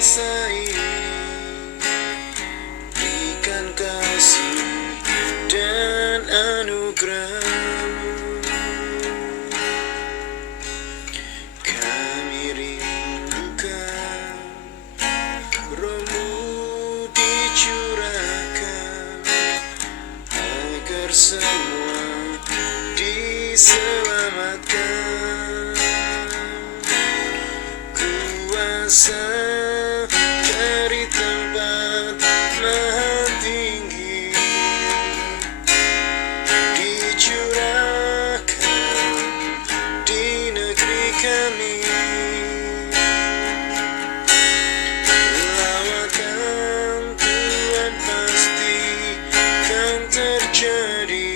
bangsa ini, berikan kasih dan anugerah-Mu. Kami rindukan Roh-Mu dicurahkan, agar semua diselamatkan. Kuasa dari tempat maha tinggi dicurahkan di negeri kami. Lawatan Tuhan pasti kan terjadi,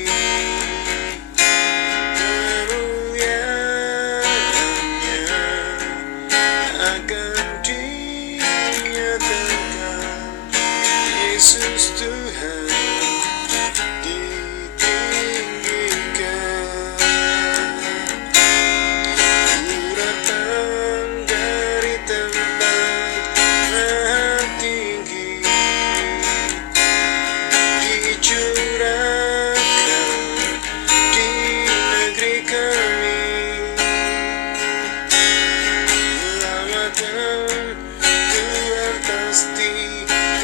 kemuliaan-Nya akan dinyatakan. Yesus Tuhan ditinggikan. Urapan dari tempat maha tinggi dicurahkan di negeri kami. Lawatan Tuhan pasti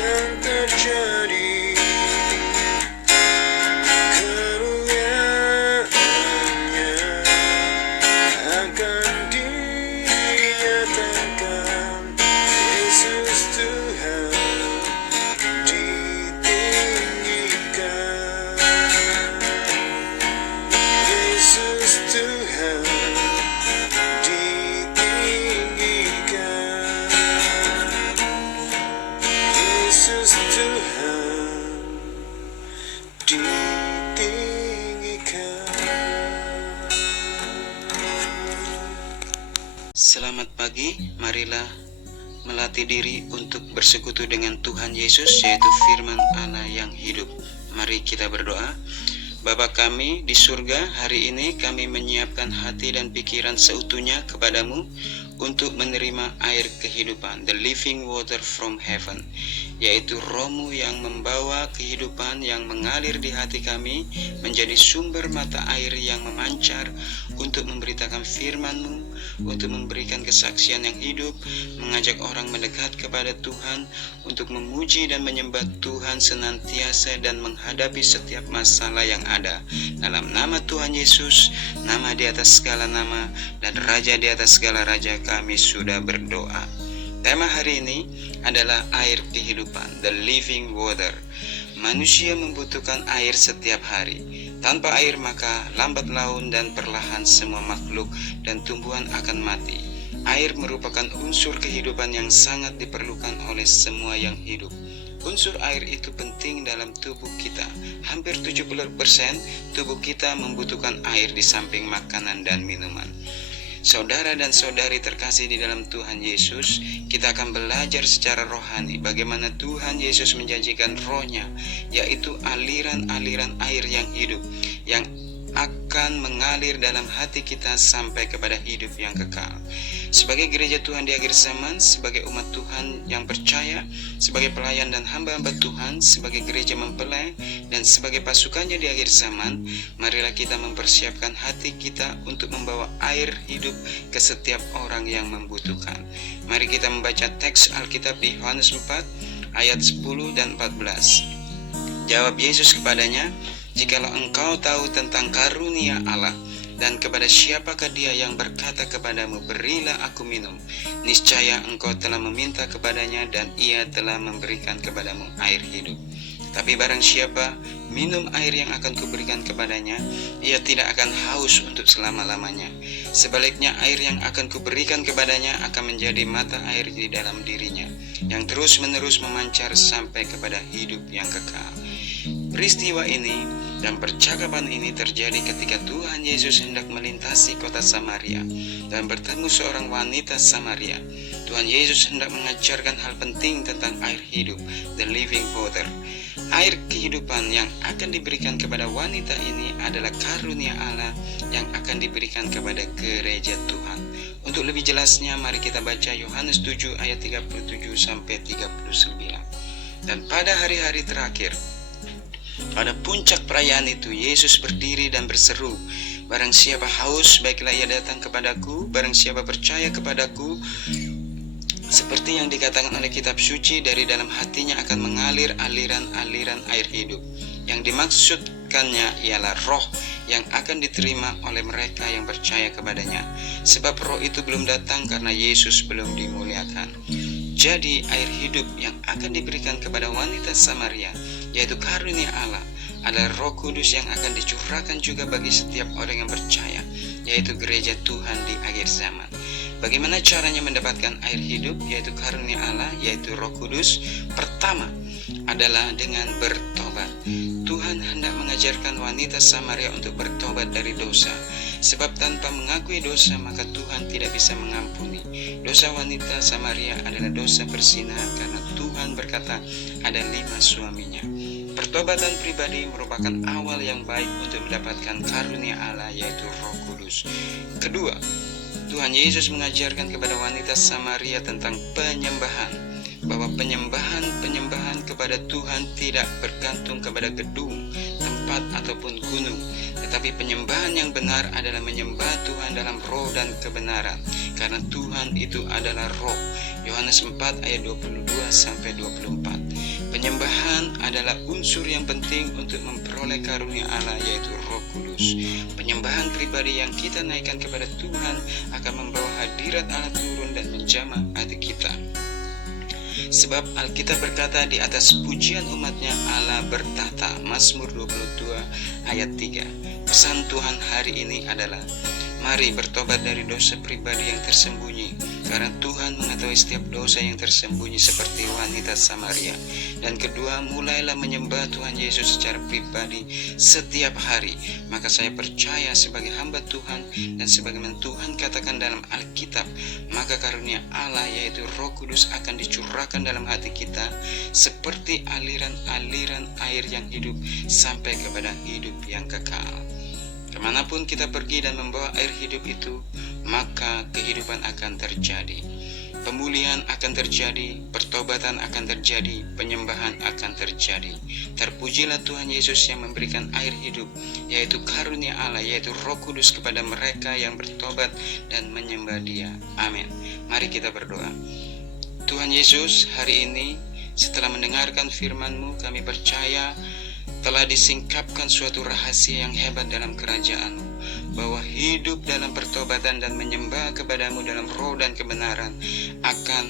kan terjadi, kemuliaan-Nya akan dinyatakan. Yesus Tuhan ditinggikan. Yesus Tuhan ditinggikan. Yesus Tuhan ditinggikan. Selamat pagi, marilah melatih diri untuk bersekutu dengan Tuhan Yesus, yaitu firman Allah yang hidup. Mari kita berdoa. Bapa kami di surga, hari ini kami menyiapkan hati dan pikiran seutuhnya kepadamu untuk menerima air kehidupan, the living water from heaven, yaitu Roh-Mu yang membawa kehidupan yang mengalir di hati kami menjadi sumber mata air yang memancar untuk memberitakan firman-Mu, untuk memberikan kesaksian yang hidup, mengajak orang mendekat kepada Tuhan, untuk memuji dan menyembah Tuhan senantiasa dan menghadapi setiap masalah yang ada. Dalam nama Tuhan Yesus, nama di atas segala nama dan Raja di atas segala raja, kami sudah berdoa. Tema hari ini adalah air kehidupan, the living water. Manusia membutuhkan air setiap hari. Tanpa air maka lambat laun dan perlahan semua makhluk dan tumbuhan akan mati. Air merupakan unsur kehidupan yang sangat diperlukan oleh semua yang hidup. Unsur air itu penting dalam tubuh kita. Hampir 70% tubuh kita membutuhkan air di samping makanan dan minuman. Saudara dan saudari terkasih di dalam Tuhan Yesus, kita akan belajar secara rohani bagaimana Tuhan Yesus menjanjikan Roh-Nya, yaitu aliran-aliran air yang hidup, yang akan mengalir dalam hati kita sampai kepada hidup yang kekal. Sebagai gereja Tuhan di akhir zaman, sebagai umat Tuhan yang percaya, sebagai pelayan dan hamba-hamba Tuhan, sebagai gereja mempelai, dan sebagai pasukannya di akhir zaman, marilah kita mempersiapkan hati kita untuk membawa air hidup ke setiap orang yang membutuhkan. Mari kita membaca teks Alkitab di Yohanes 4 ayat 10 dan 14. Jawab Yesus kepadanya, "Jikalau engkau tahu tentang karunia Allah, dan kepada siapakah dia yang berkata kepadamu, berilah aku minum, niscaya engkau telah meminta kepadanya dan ia telah memberikan kepadamu air hidup. Tapi barang siapa minum air yang akan kuberikan kepadanya, ia tidak akan haus untuk selama-lamanya. Sebaliknya air yang akan kuberikan kepadanya akan menjadi mata air di dalam dirinya, yang terus-menerus memancar sampai kepada hidup yang kekal." Peristiwa ini dan percakapan ini terjadi ketika Tuhan Yesus hendak melintasi kota Samaria dan bertemu seorang wanita Samaria. Tuhan Yesus hendak mengajarkan hal penting tentang air hidup, the living water. Air kehidupan yang akan diberikan kepada wanita ini adalah karunia Allah yang akan diberikan kepada gereja Tuhan Untuk lebih jelasnya, mari kita baca Yohanes 7 ayat 37 sampai 39. Dan pada hari-hari terakhir, pada puncak perayaan itu, Yesus berdiri dan berseru, "Barang siapa haus, baiklah ia datang kepadaku. Barang siapa percaya kepadaku, seperti yang dikatakan oleh kitab suci, dari dalam hatinya akan mengalir aliran-aliran air hidup." Yang dimaksudkannya ialah roh yang akan diterima oleh mereka yang percaya kepadanya. Sebab roh itu belum datang karena Yesus belum dimuliakan. Jadi air hidup yang akan diberikan kepada wanita Samaria, yaitu karunia Allah, adalah Roh Kudus yang akan dicurahkan juga bagi setiap orang yang percaya, yaitu gereja Tuhan di akhir zaman. Bagaimana caranya mendapatkan air hidup, yaitu karunia Allah, yaitu Roh Kudus? Pertama adalah dengan bertobat. Tuhan hendak mengajarkan wanita Samaria untuk bertobat dari dosa. Sebab tanpa mengakui dosa, maka Tuhan tidak bisa mengampuni. Dosa wanita Samaria adalah dosa berzina, karena Tuhan berkata ada 5 suaminya. Pertobatan pribadi merupakan awal yang baik untuk mendapatkan karunia Allah, yaitu Roh Kudus. Kedua, Tuhan Yesus mengajarkan kepada wanita Samaria tentang penyembahan, bahwa penyembahan kepada Tuhan tidak bergantung kepada gedung, tempat, ataupun gunung, tetapi penyembahan yang benar adalah menyembah Tuhan dalam roh dan kebenaran, karena Tuhan itu adalah roh. Yohanes 4 ayat 22-24. Penyembahan adalah unsur yang penting untuk memperoleh karunia Allah, yaitu Roh Kudus. Penyembahan pribadi yang kita naikkan kepada Tuhan akan membawa hadirat Allah turun dan menjamah hati kita. Sebab Alkitab berkata, di atas pujian umatnya Allah bertahta. Mazmur 22 ayat 3. Pesan Tuhan hari ini adalah, mari bertobat dari dosa pribadi yang tersembunyi, karena Tuhan mengetahui setiap dosa yang tersembunyi seperti wanita Samaria. Dan kedua, mulailah menyembah Tuhan Yesus secara pribadi setiap hari. Maka saya percaya sebagai hamba Tuhan, dan sebagaimana Tuhan katakan dalam Alkitab, maka karunia Allah, yaitu Roh Kudus, akan dicurahkan dalam hati kita seperti aliran-aliran air yang hidup sampai kepada hidup yang kekal. Kemanapun kita pergi dan membawa air hidup itu, maka kehidupan akan terjadi. Pemulihan akan terjadi, pertobatan akan terjadi, penyembahan akan terjadi. Terpujilah Tuhan Yesus yang memberikan air hidup, yaitu karunia Allah, yaitu Roh Kudus kepada mereka yang bertobat dan menyembah Dia. Amin. Mari kita berdoa. Tuhan Yesus, hari ini setelah mendengarkan firman-Mu, kami percaya telah disingkapkan suatu rahasia yang hebat dalam kerajaan-Mu, bahwa hidup dalam pertobatan dan menyembah kepada-Mu dalam roh dan kebenaran akan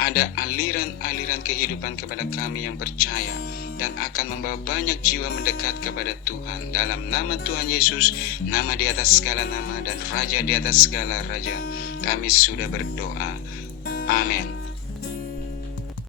ada aliran-aliran kehidupan kepada kami yang percaya, dan akan membawa banyak jiwa mendekat kepada Tuhan. Dalam nama Tuhan Yesus, nama di atas segala nama dan Raja di atas segala raja, kami sudah berdoa. Amin.